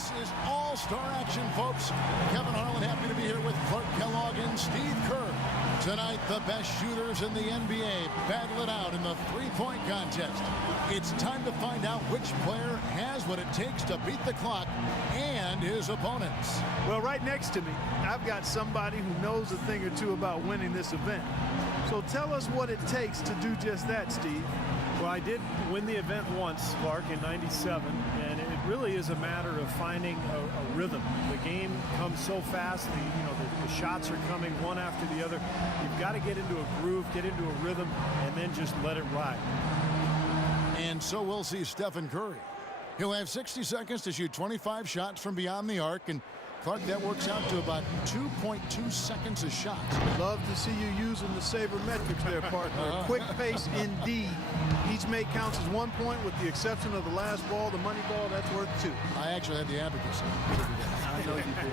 This is all-star action, folks. Kevin Harlan happy to be here with Clark Kellogg and Steve Kerr. Tonight, the best shooters in the NBA battle it out in the three-point contest. It's time to find out which player has what it takes to beat the clock and his opponents. Well, right next to me, I've got somebody who knows a thing or two about winning this event. So tell us what it takes to do just that, Steve. Well, I did win the event once, Clark, in '97, and it really is a matter of finding a rhythm. The game comes so fast, the shots are coming one after the other. You've got to get into a groove, get into a rhythm, and then just let it ride. And so we'll see Stephen Curry. He'll have 60 seconds to shoot 25 shots from beyond the arc, and Clark, that works out to about 2.2 seconds a shot. Love to see you using the sabermetrics there, partner. Quick pace indeed. Each make counts as 1 point with the exception of the last ball, the money ball, that's worth 2. I actually had the abacus. I know you did.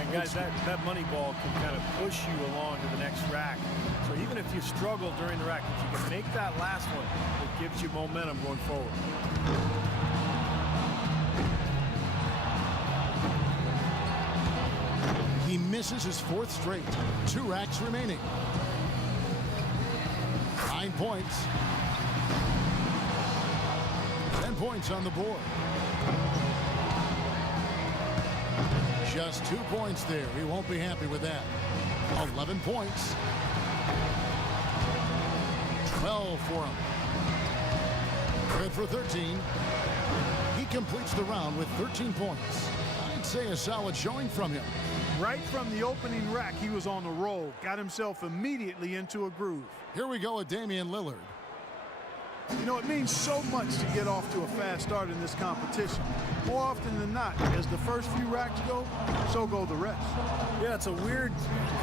And guys, that money ball can kind of push you along to the next rack. So even if you struggle during the rack, if you can make that last one, it gives you momentum going forward. He misses his 4th straight. 2 racks remaining. 9 points. 10 points on the board. Just 2 points there. He won't be happy with that. 11 points. 12 for him. Good for 13. He completes the round with 13 points. I'd say a solid showing from him. Right from the opening rack, he was on the roll. Got himself immediately into a groove. Here we go with Damian Lillard. You know, it means so much to get off to a fast start in this competition. More often than not, as the first few racks go, so go the rest. Yeah, it's a weird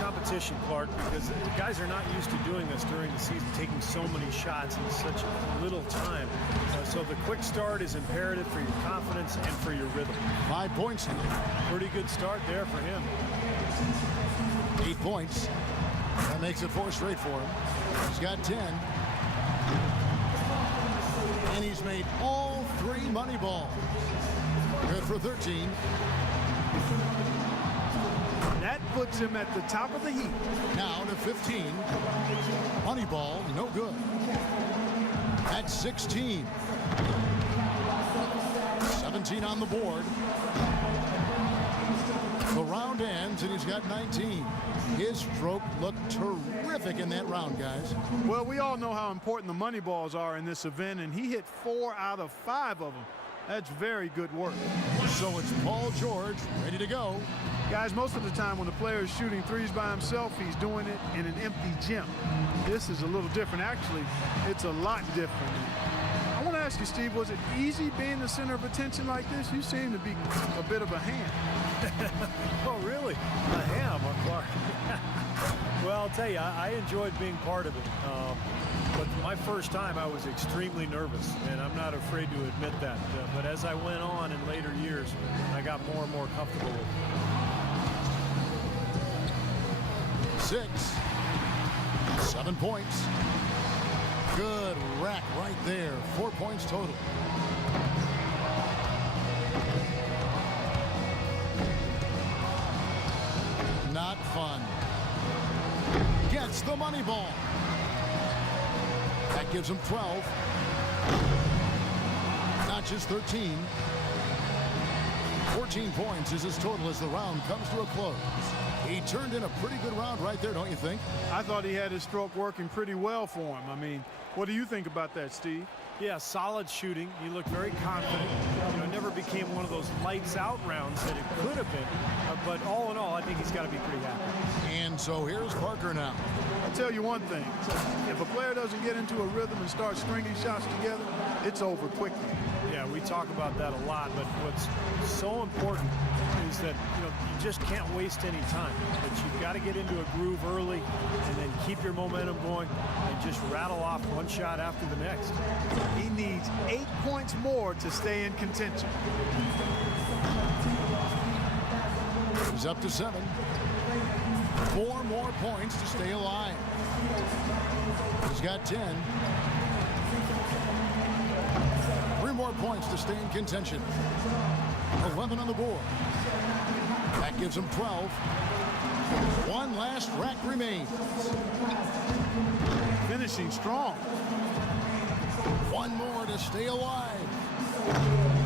competition, Clark, because guys are not used to doing this during the season, taking so many shots in such little time. So the quick start is imperative for your confidence and for your rhythm. 5 points. Pretty good start there for him. 8 points. That makes it 4 straight for him. He's got 10. And he's made all 3 money balls. Good for 13. That puts him at the top of the heap. Now to 15. Money ball, no good. At 16. 17 on the board. The round ends, and he's got 19. His stroke looked terrific in that round, guys. Well, we all know how important the money balls are in this event, and he hit 4 out of 5 of them. That's very good work. So it's Paul George ready to go. Guys, most of the time when the player is shooting threes by himself, he's doing it in an empty gym. This is a little different. Actually, it's a lot different. I want to ask you, Steve, was it easy being the center of attention like this? You seem to be a bit of a ham. Oh, really? A ham, Clark. Well, I'll tell you, I enjoyed being part of it. But my first time, I was extremely nervous, and I'm not afraid to admit that. But as I went on in later years, I got more and more comfortable with it. 6. 7 points. Good rack right there. 4 points total. Not fun. Gets the money ball. That gives him 12. Not just 13. 14 points is his total as the round comes to a close. He turned in a pretty good round right there, don't you think? I thought he had his stroke working pretty well for him. I mean, what do you think about that, Steve? Yeah, solid shooting. He looked very confident. You know, it never became one of those lights-out rounds that it could have been. But all in all, I think he's got to be pretty happy. And so here's Parker now. I'll tell you one thing. If a player doesn't get into a rhythm and start stringing shots together, it's over quickly. Yeah, we talk about that a lot, but what's so important is that, you just can't waste any time. But you've got to get into a groove early and then keep your momentum going and just rattle off one shot after the next. He needs 8 points more to stay in contention. He's up to 7. 4 more points to stay alive. He's got 10. 3 more points to stay in contention. 11 on the board. That gives him 12. One last rack remains. Finishing strong. One more to stay alive.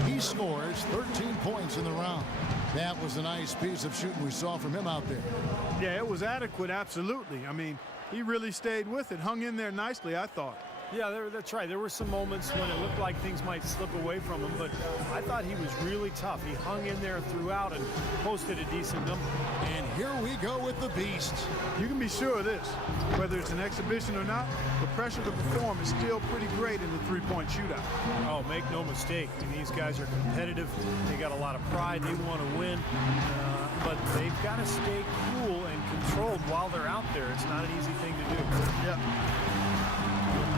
He scores 13 points in the round. That was a nice piece of shooting we saw from him out there. Yeah, it was adequate, absolutely. I mean, he really stayed with it, hung in there nicely, I thought. Yeah, that's right. There were some moments when it looked like things might slip away from him, but I thought he was really tough. He hung in there throughout and posted a decent number. And here we go with the beast. You can be sure of this. Whether it's an exhibition or not, the pressure to perform is still pretty great in the three-point shootout. Oh, make no mistake. And these guys are competitive. They got a lot of pride. They want to win. But they've got to stay cool and controlled while they're out there. It's not an easy thing to do. Yeah.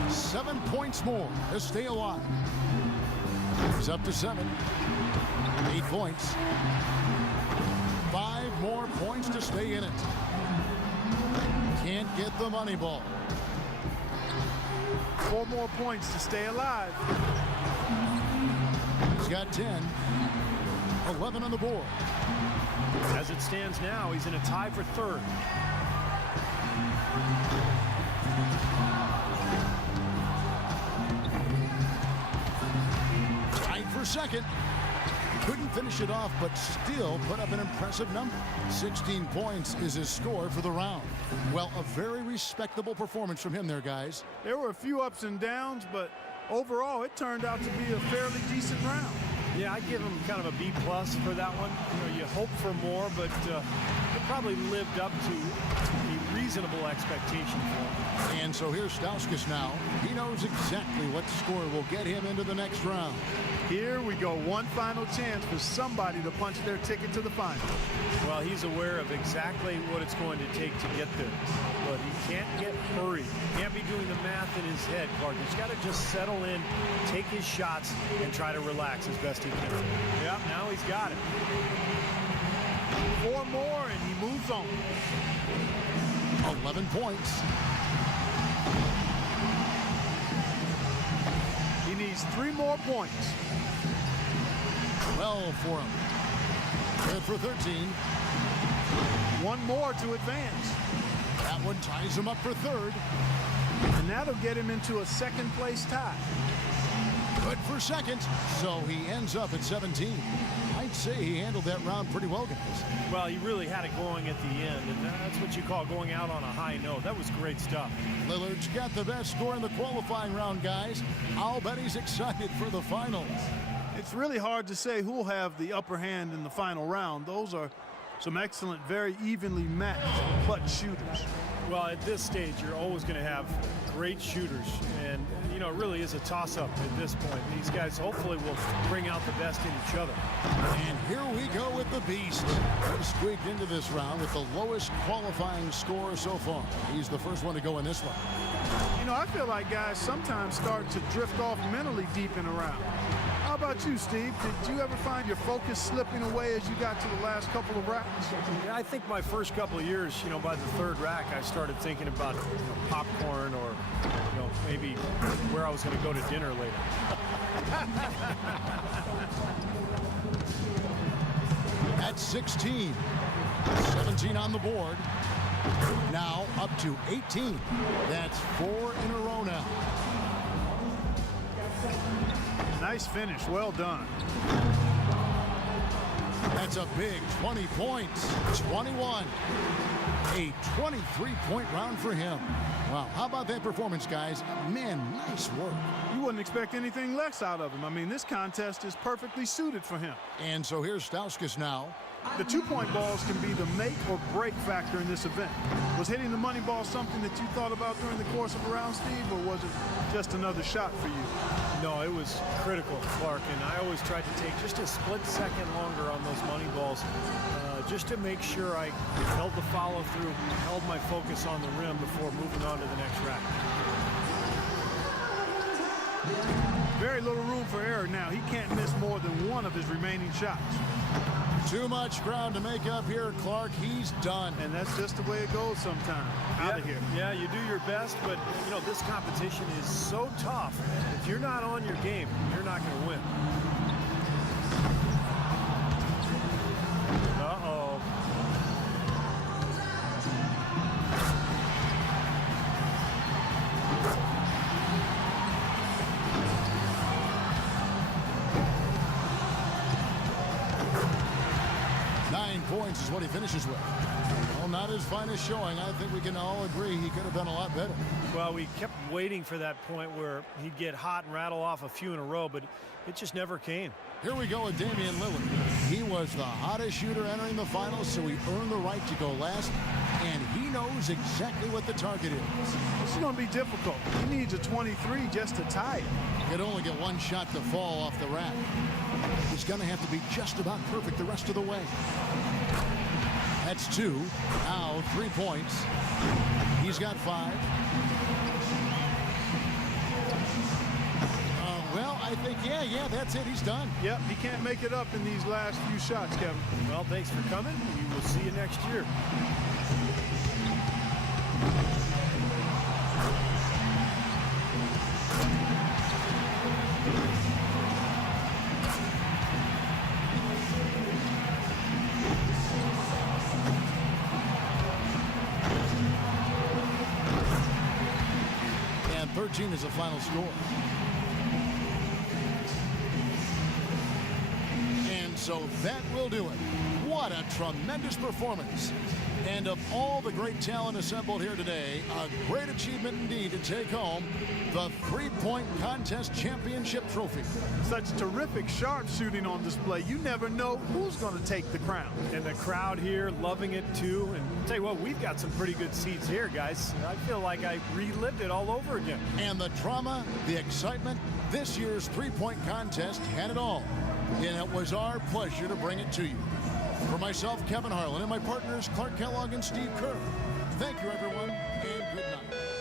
7 points more to stay alive. He's up to 7. 8 points. 5 more points to stay in it. Can't get the money ball. 4 more points to stay alive. He's got 10. 11 on the board. As it stands now, he's in a tie for third. Second. Couldn't finish it off, but still put up an impressive number. 16 points is his score for the round. Well, a very respectable performance from him there, guys. There were a few ups and downs, but overall it turned out to be a fairly decent round. Yeah, I'd give him kind of a B+ for that one. You know, you hope for more, but it probably lived up to a reasonable expectation for him. And so here's Stauskas now. He knows exactly what score will get him into the next round. Here we go, one final chance for somebody to punch their ticket to the final. Well, he's aware of exactly what it's going to take to get there. But he can't get hurried. He can't be doing the math in his head, Clark. He's got to just settle in, take his shots, and try to relax as best he can. Yeah, now he's got it. 4 more, and he moves on. 11 points. He needs 3 more points. 12 for him. Good for 13. 1 more to advance. That one ties him up for third. And that'll get him into a second-place tie. Good for second. So he ends up at 17. I'd say he handled that round pretty well, guys. Well, he really had it going at the end, and that's what you call going out on a high note. That was great stuff. Lillard's got the best score in the qualifying round, guys. I'll bet he's excited for the finals. It's really hard to say who'll have the upper hand in the final round. Those are some excellent, very evenly matched clutch shooters. Well, at this stage, you're always going to have great shooters, and you know, it really is a toss-up at this point. These guys hopefully will bring out the best in each other. And here we go with the beast. He squeaked into this round with the lowest qualifying score so far. He's the first one to go in this one. You know, I feel like guys sometimes start to drift off mentally deep in a round. How about you, Steve? Did you ever find your focus slipping away as you got to the last couple of racks? Yeah, I think my first couple of years, you know, by the third rack, I started thinking about popcorn or, you know, maybe where I was going to go to dinner later. At 16. 17 on the board. Now up to 18. That's 4 in a row now. Nice finish. Well done. That's a big 20 points. 21. A 23-point round for him. Wow, how about that performance, guys? Man, nice work. You wouldn't expect anything less out of him. I mean, this contest is perfectly suited for him. And so here's Stauskas now. The two-point balls can be the make or break factor in this event. Was hitting the money ball something that you thought about during the course of a round, Steve, or was it just another shot for you? No, it was critical, Clark, and I always tried to take just a split second longer on those money balls just to make sure I held the follow-through, held my focus on the rim before moving on to the next rack. Very little room for error now. He can't miss more than one of his remaining shots. Too much ground to make up here, Clark. He's done. And that's just the way it goes sometimes. Out of here. Yeah, you do your best, but, you know, this competition is so tough. If you're not on your game, you're not going to win. 9 points is what he finishes with. Well, not his finest showing. I think we can all agree he could have done a lot better. Well, we kept waiting for that point where he'd get hot and rattle off a few in a row, but it just never came. Here we go with Damian Lillard. He was the hottest shooter entering the finals, so he earned the right to go last, and he knows exactly what the target is. This is going to be difficult. He needs a 23 just to tie it. He'd only get one shot to fall off the rack. He's going to have to be just about perfect the rest of the way. That's 2. Now 3 points. He's got 5. Well, I think, yeah, that's it. He's done. Yep, he can't make it up in these last few shots, Kevin. Well, thanks for coming. We will see you next year. And 13 is the final score. So that will do it. What a tremendous performance. And of all the great talent assembled here today, a great achievement indeed to take home the three-point contest championship trophy. Such terrific sharpshooting on display. You never know who's going to take the crown. And the crowd here loving it too. And I'll tell you what, we've got some pretty good seats here, guys. I feel like I relived it all over again. And the drama, the excitement, this year's three-point contest had it all. And it was our pleasure to bring it to you. For myself, Kevin Harlan, and my partners, Clark Kellogg and Steve Kerr, thank you, everyone, and good night.